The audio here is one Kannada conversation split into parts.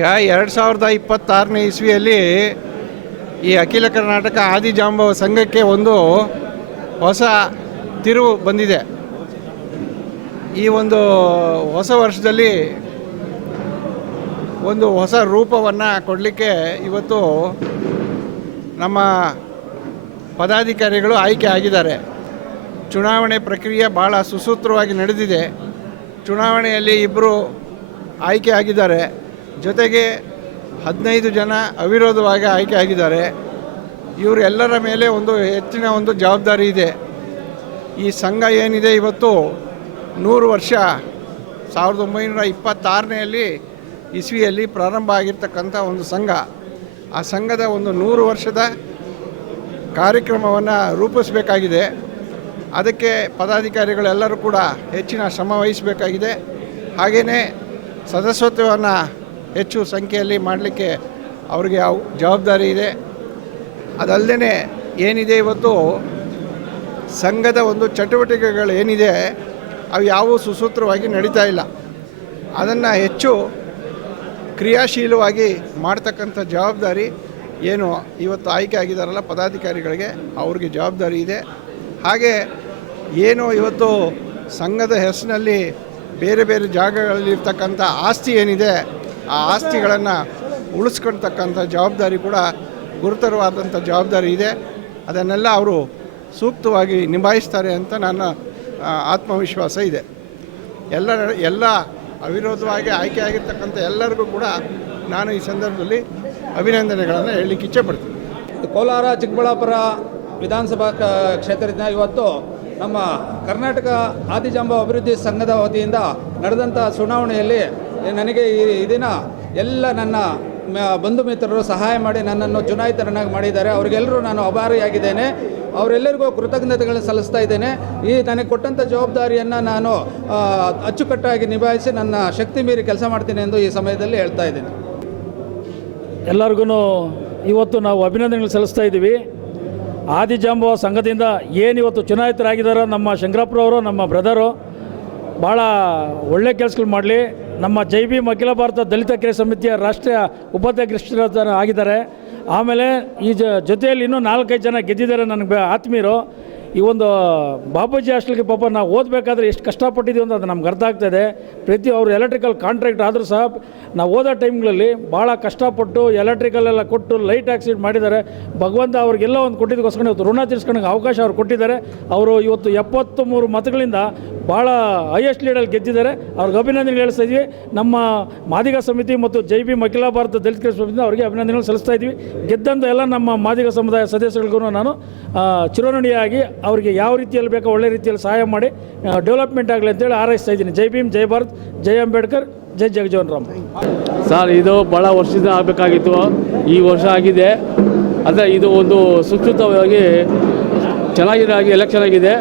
ಈಗ 2026ನೇ ಇಸ್ವಿಯಲ್ಲಿ ಈ ಅಖಿಲ ಕರ್ನಾಟಕ ಆದಿಜಾಂಬವ ಸಂಘಕ್ಕೆ ಒಂದು ಹೊಸ ತಿರುವು ಬಂದಿದೆ. ಈ ಒಂದು ಹೊಸ ವರ್ಷದಲ್ಲಿ ಒಂದು ಹೊಸ ರೂಪವನ್ನು ಕೊಡಲಿಕ್ಕೆ ಇವತ್ತು ನಮ್ಮ ಪದಾಧಿಕಾರಿಗಳು ಆಯ್ಕೆ ಆಗಿದ್ದಾರೆ. ಚುನಾವಣೆ ಪ್ರಕ್ರಿಯೆ ಭಾಳ ಸುಸೂತ್ರವಾಗಿ ನಡೆದಿದೆ. ಚುನಾವಣೆಯಲ್ಲಿ ಇಬ್ಬರು ಆಯ್ಕೆ ಆಗಿದ್ದಾರೆ, ಜೊತೆಗೆ 15 ಜನ ಅವಿರೋಧವಾಗಿ ಆಯ್ಕೆ ಆಗಿದ್ದಾರೆ. ಇವರೆಲ್ಲರ ಮೇಲೆ ಒಂದು ಹೆಚ್ಚಿನ ಒಂದು ಜವಾಬ್ದಾರಿ ಇದೆ. ಈ ಸಂಘ ಏನಿದೆ ಇವತ್ತು 100 ವರ್ಷ 1926ನೇ ಇಸ್ವಿಯಲ್ಲಿ ಪ್ರಾರಂಭ ಆಗಿರ್ತಕ್ಕಂಥ ಒಂದು ಸಂಘ. ಆ ಸಂಘದ ಒಂದು 100 ವರ್ಷದ ಕಾರ್ಯಕ್ರಮವನ್ನು ರೂಪಿಸಬೇಕಾಗಿದೆ. ಅದಕ್ಕೆ ಪದಾಧಿಕಾರಿಗಳೆಲ್ಲರೂ ಕೂಡ ಹೆಚ್ಚಿನ ಶ್ರಮ ವಹಿಸಬೇಕಾಗಿದೆ. ಹಾಗೆಯೇ ಸದಸ್ಯತ್ವವನ್ನು ಹೆಚ್ಚು ಸಂಖ್ಯೆಯಲ್ಲಿ ಮಾಡಲಿಕ್ಕೆ ಅವರಿಗೆ ಜವಾಬ್ದಾರಿ ಇದೆ. ಅದಲ್ಲದೆ ಏನಿದೆ ಇವತ್ತು ಸಂಘದ ಒಂದು ಚಟುವಟಿಕೆಗಳು ಏನಿದೆ ಅವು ಯಾವುವು ಸುಸೂತ್ರವಾಗಿ ನಡೀತಾ ಇಲ್ಲ. ಅದನ್ನು ಹೆಚ್ಚು ಕ್ರಿಯಾಶೀಲವಾಗಿ ಮಾಡ್ತಕ್ಕಂಥ ಜವಾಬ್ದಾರಿ ಏನು ಇವತ್ತು ಆಯ್ಕೆ ಆಗಿದ್ದಾರಲ್ಲ ಪದಾಧಿಕಾರಿಗಳಿಗೆ, ಅವ್ರಿಗೆ ಜವಾಬ್ದಾರಿ ಇದೆ. ಹಾಗೆ ಏನು ಇವತ್ತು ಸಂಘದ ಹೆಸರಿನಲ್ಲಿ ಬೇರೆ ಬೇರೆ ಜಾಗಗಳಲ್ಲಿರ್ತಕ್ಕಂಥ ಆಸ್ತಿ ಏನಿದೆ ಆ ಆಸ್ತಿಗಳನ್ನು ಉಳಿಸ್ಕೊಳ್ತಕ್ಕಂಥ ಜವಾಬ್ದಾರಿ ಕೂಡ ಗುರುತರವಾದಂಥ ಜವಾಬ್ದಾರಿ ಇದೆ. ಅದನ್ನೆಲ್ಲ ಅವರು ಸೂಕ್ತವಾಗಿ ನಿಭಾಯಿಸ್ತಾರೆ ಅಂತ ನನ್ನ ಆತ್ಮವಿಶ್ವಾಸ ಇದೆ. ಎಲ್ಲ ಅವಿರೋಧವಾಗಿ ಆಯ್ಕೆ ಆಗಿರ್ತಕ್ಕಂಥ ಎಲ್ಲರಿಗೂ ಕೂಡ ನಾನು ಈ ಸಂದರ್ಭದಲ್ಲಿ ಅಭಿನಂದನೆಗಳನ್ನು ಹೇಳಲಿಕ್ಕೆ ಇಚ್ಛೆಪಡ್ತೀನಿ. ಕೋಲಾರ ಚಿಕ್ಕಬಳ್ಳಾಪುರ ವಿಧಾನಸಭಾ ಕ್ಷೇತ್ರದಿಂದ ಇವತ್ತು ನಮ್ಮ ಕರ್ನಾಟಕ ಆದಿಜಾಂಬವ ಅಭಿವೃದ್ಧಿ ಸಂಘದ ವತಿಯಿಂದ ನಡೆದಂಥ ಚುನಾವಣೆಯಲ್ಲಿ ನನಗೆ ಈ ದಿನ ಎಲ್ಲ ನನ್ನ ಬಂಧು ಮಿತ್ರರು ಸಹಾಯ ಮಾಡಿ ನನ್ನನ್ನು ಚುನಾಯಿತರನ್ನಾಗಿ ಮಾಡಿದ್ದಾರೆ. ಅವರಿಗೆಲ್ಲರೂ ನಾನು ಆಭಾರಿಯಾಗಿದ್ದೇನೆ. ಅವರೆಲ್ಲರಿಗೂ ಕೃತಜ್ಞತೆಗಳನ್ನು ಸಲ್ಲಿಸ್ತಾ ಇದ್ದೇನೆ. ಈ ನನಗೆ ಕೊಟ್ಟಂಥ ಜವಾಬ್ದಾರಿಯನ್ನು ನಾನು ಅಚ್ಚುಕಟ್ಟಾಗಿ ನಿಭಾಯಿಸಿ ನನ್ನ ಶಕ್ತಿ ಮೀರಿ ಕೆಲಸ ಮಾಡ್ತೀನಿ ಎಂದು ಈ ಸಮಯದಲ್ಲಿ ಹೇಳ್ತಾ ಇದ್ದೀನಿ. ಎಲ್ಲರಿಗೂ ಇವತ್ತು ನಾವು ಅಭಿನಂದನೆಗಳು ಸಲ್ಲಿಸ್ತಾ ಇದ್ದೀವಿ. ಆದಿಜಾಂಬವ ಸಂಘದಿಂದ ಏನಿವತ್ತು ಚುನಾಯಿತರಾಗಿದ್ದಾರೋ ನಮ್ಮ ಶಂಕರಪ್ಪರವರು, ನಮ್ಮ ಬ್ರದರು ಭಾಳ ಒಳ್ಳೆ ಕೆಲಸಗಳು ಮಾಡಲಿ. ನಮ್ಮ ಜೈ ಭೀಮ್ ಅಖಿಲ ಭಾರತ ದಲಿತ ಕ್ರಿಯಾ ಸಮಿತಿಯ ರಾಷ್ಟ್ರೀಯ ಉಪಾಧ್ಯಕ್ಷರು ಆಗಿದ್ದಾರೆ. ಆಮೇಲೆ ಈ ಜೊತೆಯಲ್ಲಿ ಇನ್ನೂ 4-5 ಜನ ಗೆದ್ದಿದ್ದಾರೆ ನನಗೆ ಆತ್ಮೀಯರು. ಈ ಒಂದು ಬಾಪೂಜಿ ಹಾಸ್ಟೆಲ್ಗೆ ಪಾಪ ನಾವು ಓದಬೇಕಾದ್ರೆ ಎಷ್ಟು ಕಷ್ಟಪಟ್ಟಿದ್ದೀವಿ ಅಂತ ಅದು ನಮ್ಗೆ ಅರ್ಥ ಆಗ್ತಾಯಿದೆ. ಅವರು ಎಲೆಕ್ಟ್ರಿಕಲ್ ಕಾಂಟ್ರಾಕ್ಟ್ ಆದರೂ ಸಹ ನಾವು ಓದೋ ಟೈಮ್ಗಳಲ್ಲಿ ಭಾಳ ಕಷ್ಟಪಟ್ಟು ಎಲೆಕ್ಟ್ರಿಕಲೆಲ್ಲ ಕೊಟ್ಟು ಲೈಟ್ ಆಕ್ಸಿಡ್ ಮಾಡಿದ್ದಾರೆ. ಭಗವಂತ ಅವ್ರಿಗೆಲ್ಲ ಒಂದು ಕೊಟ್ಟಿದ್ದಕ್ಕೋಸ್ಕರ ಇವತ್ತು ಋಣ ತೀರಿಸ್ಕೊಳ್ಳೋಕೆ ಅವಕಾಶ ಅವ್ರು ಕೊಟ್ಟಿದ್ದಾರೆ. ಅವರು ಇವತ್ತು 73 ಮತಗಳಿಂದ ಭಾಳ ಹೈಯೆಸ್ಟ್ ಲೀಡಲ್ಲಿ ಗೆದ್ದಿದ್ದಾರೆ. ಅವ್ರಿಗೆ ಅಭಿನಂದನೆಗಳು ಹೇಳಿಸ್ತಾ ಇದ್ವಿ. ನಮ್ಮ ಮಾದಿಗ ಸಮಿತಿ ಮತ್ತು ಜೈ ಭೀಮ್ ಅಖಿಲ ಭಾರತ ದಲಿತ ಕ್ರಿಯಾ ಸಮಿತಿಯಿಂದ ಅವರಿಗೆ ಅಭಿನಂದನೆಗಳು ಸಲ್ಲಿಸ್ತಾ ಇದ್ವಿ. ಗೆದ್ದಂಥ ಎಲ್ಲ ನಮ್ಮ ಮಾದಿಗ ಸಮುದಾಯ ಸದಸ್ಯರಿಗೂ ನಾನು ಚಿರಋಣಿಯಾಗಿ ಅವರಿಗೆ ಯಾವ ರೀತಿಯಲ್ಲಿ ಬೇಕೋ ಒಳ್ಳೆ ರೀತಿಯಲ್ಲಿ ಸಹಾಯ ಮಾಡಿ ಡೆವಲಪ್ಮೆಂಟ್ ಆಗಲಿ ಅಂತೇಳಿ ಹಾರೈಸ್ತಾ ಇದ್ದೀನಿ. ಜೈ ಭೀಮ್, ಜೈ ಭಾರತ್, ಜೈ ಅಂಬೇಡ್ಕರ್, ಜೈ ಜಗಜೀವನ್ ರಾಮ್. ಸರ್, ಇದು ಭಾಳ ವರ್ಷದಿಂದ ಆಗಬೇಕಾಗಿತ್ತು. ಈ ವರ್ಷ ಆಗಿದೆ. ಅಂದರೆ ಇದು ಒಂದು ಸುಸೂತ್ರವಾಗಿ ಚೆನ್ನಾಗಿ ಎಲೆಕ್ಷನ್ ಆಗಿದೆ.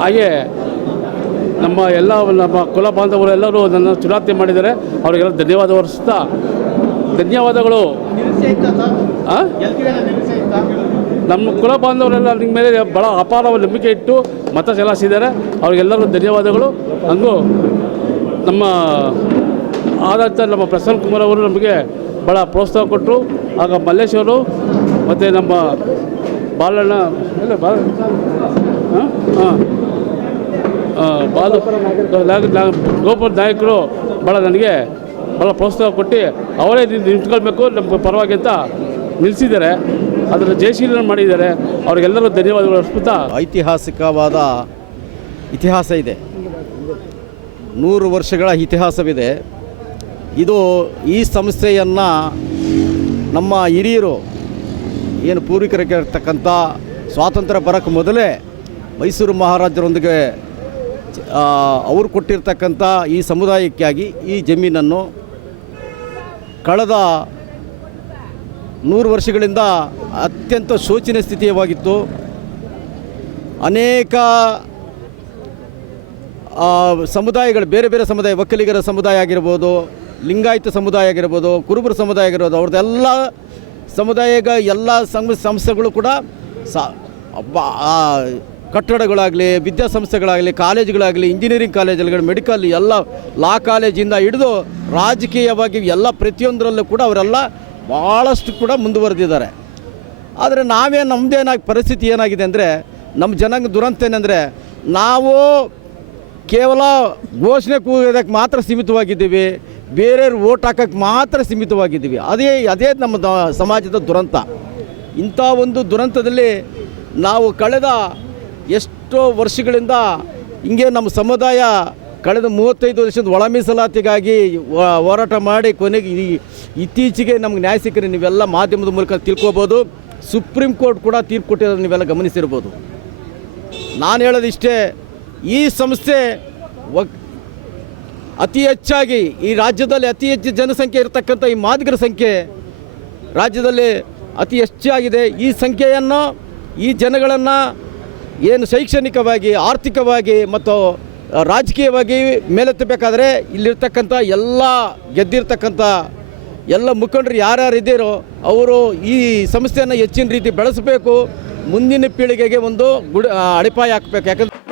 ಹಾಗೆ ನಮ್ಮ ಕುಲ ಬಾಂಧವರೆಲ್ಲರೂ ನನ್ನ ಚುನಾವಣೆ ಮಾಡಿದ್ದಾರೆ. ಅವರಿಗೆಲ್ಲ ಧನ್ಯವಾದ ಹೊರಿಸ್ತಾ ಧನ್ಯವಾದಗಳು. ನಮ್ಮ ಕುಲ ಬಾಂಧವರೆಲ್ಲ ನಿಮ್ಮ ಮೇಲೆ ಭಾಳ ಅಪಾರವಾದ ನಂಬಿಕೆ ಇಟ್ಟು ಮತ ಚಲಾಯಿಸಿದ್ದಾರೆ. ಅವರಿಗೆಲ್ಲರೂ ಧನ್ಯವಾದಗಳು. ಹಂಗೂ ನಮ್ಮ ಆಡಳಿತ ನಮ್ಮ ಪ್ರಸನ್ನ ಕುಮಾರ್ ಅವರು ನಮಗೆ ಭಾಳ ಪ್ರೋತ್ಸಾಹ ಕೊಟ್ಟರು. ಆಗ ಮಲ್ಲೇಶ್ವರು ಮತ್ತು ನಮ್ಮ ಬಾಲಣ್ಣ ಗೋಪಾಲ್ ನಾಯಕರು ನನಗೆ ಭಾಳ ಪ್ರೋತ್ಸಾಹ ಕೊಟ್ಟು ಅವರೇ ನಿಂತ್ಕೊಳ್ಬೇಕು ನಮ್ಮ ಪರವಾಗಿ ಅಂತ ನಿಲ್ಲಿಸಿದ್ದಾರೆ. ಅದರ ಜಯಶೀಲನ ಮಾಡಿದ್ದಾರೆ. ಅವರಿಗೆಲ್ಲರೂ ಧನ್ಯವಾದಗಳು ಅರ್ಪಿಸ್ತಾ ಐತಿಹಾಸಿಕವಾದ ಇತಿಹಾಸ ಇದೆ. 100 ವರ್ಷಗಳ ಇತಿಹಾಸವಿದೆ. ಇದು ಈ ಸಂಸ್ಥೆಯನ್ನು ನಮ್ಮ ಹಿರಿಯರು ಏನು ಪೂರ್ವಿಕರಿಗಿರ್ತಕ್ಕಂಥ ಸ್ವಾತಂತ್ರ್ಯ ಬರೋಕ್ಕೆ ಮೊದಲೇ ಮೈಸೂರು ಮಹಾರಾಜರೊಂದಿಗೆ ಅವರು ಕೊಟ್ಟಿರ್ತಕ್ಕಂಥ ಈ ಸಮುದಾಯಕ್ಕಾಗಿ ಈ ಜಮೀನನ್ನು ಕಳೆದ 100 ವರ್ಷಗಳಿಂದ ಅತ್ಯಂತ ಶೋಚನೀಯ ಸ್ಥಿತಿಯವಾಗಿತ್ತು. ಅನೇಕ ಸಮುದಾಯಗಳು, ಬೇರೆ ಬೇರೆ ಸಮುದಾಯ, ಒಕ್ಕಲಿಗರ ಸಮುದಾಯ ಆಗಿರ್ಬೋದು, ಲಿಂಗಾಯತ ಸಮುದಾಯ ಆಗಿರ್ಬೋದು, ಕುರುಬರ ಸಮುದಾಯ ಆಗಿರ್ಬೋದು, ಅವ್ರದ್ದೆಲ್ಲ ಸಮುದಾಯದ ಎಲ್ಲ ಸಂಸ್ಥೆಗಳು ಕೂಡ ಕಟ್ಟಡಗಳಾಗಲಿ, ವಿದ್ಯಾಸಂಸ್ಥೆಗಳಾಗಲಿ, ಕಾಲೇಜುಗಳಾಗಲಿ, ಇಂಜಿನಿಯರಿಂಗ್ ಕಾಲೇಜುಗಳು, ಮೆಡಿಕಲ್ ಎಲ್ಲ, ಲಾ ಕಾಲೇಜಿಂದ ಹಿಡಿದು ರಾಜಕೀಯವಾಗಿ ಎಲ್ಲ ಪ್ರತಿಯೊಂದರಲ್ಲೂ ಕೂಡ ಅವರೆಲ್ಲ ಭಾಳಷ್ಟು ಕೂಡ ಮುಂದುವರೆದಿದ್ದಾರೆ. ಆದರೆ ನಮ್ಮದೇನಾಗಿ ಪರಿಸ್ಥಿತಿ ಏನಾಗಿದೆ ಅಂದರೆ, ನಮ್ಮ ಜನಾಂಗ ದುರಂತ ಏನಂದರೆ, ನಾವು ಕೇವಲ ಘೋಷಣೆ ಕೂಗೋದಕ್ಕೆ ಮಾತ್ರ ಸೀಮಿತವಾಗಿದ್ದೀವಿ, ಬೇರೆಯವ್ರು ಓಟ್ ಹಾಕೋಕ್ಕೆ ಮಾತ್ರ ಸೀಮಿತವಾಗಿದ್ದೀವಿ. ಅದೇ ನಮ್ಮ ಸಮಾಜದ ದುರಂತ. ಇಂಥ ಒಂದು ದುರಂತದಲ್ಲಿ ನಾವು ಕಳೆದ ಎಷ್ಟೋ ವರ್ಷಗಳಿಂದ ಹಿಂಗೆ ನಮ್ಮ ಸಮುದಾಯ ಕಳೆದ 35 ವರ್ಷದ ಒಳ ಮೀಸಲಾತಿಗಾಗಿ ಹೋರಾಟ ಮಾಡಿ ಕೊನೆಗೆ ಇತ್ತೀಚೆಗೆ ನಮ್ಗೆ ನ್ಯಾಯ ಸಿಕ್ಕರೆ ನೀವೆಲ್ಲ ಮಾಧ್ಯಮದ ಮೂಲಕ ತಿಳ್ಕೊಬೋದು. ಸುಪ್ರೀಂ ಕೋರ್ಟ್ ಕೂಡ ತೀರ್ಪು ಕೊಟ್ಟಿರೋದು ನೀವೆಲ್ಲ ಗಮನಿಸಿರ್ಬೋದು. ನಾನು ಹೇಳೋದಿಷ್ಟೇ, ಈ ಸಂಸ್ಥೆ ಅತಿ ಹೆಚ್ಚಾಗಿ ಈ ರಾಜ್ಯದಲ್ಲಿ ಅತಿ ಹೆಚ್ಚು ಜನಸಂಖ್ಯೆ ಇರತಕ್ಕಂಥ ಈ ಮಾದಿಗರ ಸಂಖ್ಯೆ ರಾಜ್ಯದಲ್ಲಿ ಅತಿ ಹೆಚ್ಚಾಗಿದೆ. ಈ ಸಂಖ್ಯೆಯನ್ನು, ಈ ಜನಗಳನ್ನು ಏನು ಶೈಕ್ಷಣಿಕವಾಗಿ, ಆರ್ಥಿಕವಾಗಿ ಮತ್ತು ರಾಜಕೀಯವಾಗಿ ಮೇಲೆತ್ತಬೇಕಾದ್ರೆ ಇಲ್ಲಿರ್ತಕ್ಕಂಥ ಎಲ್ಲ ಗೆದ್ದಿರ್ತಕ್ಕಂಥ ಎಲ್ಲ ಮುಖಂಡರು ಯಾರ್ಯಾರು ಇದ್ದೀರೋ ಅವರು ಈ ಸಂಸ್ಥೆಯನ್ನು ಹೆಚ್ಚಿನ ರೀತಿ ಬೆಳೆಸಬೇಕು. ಮುಂದಿನ ಪೀಳಿಗೆಗೆ ಒಂದು ಅಡಿಪಾಯ ಹಾಕಬೇಕು. ಯಾಕಂದರೆ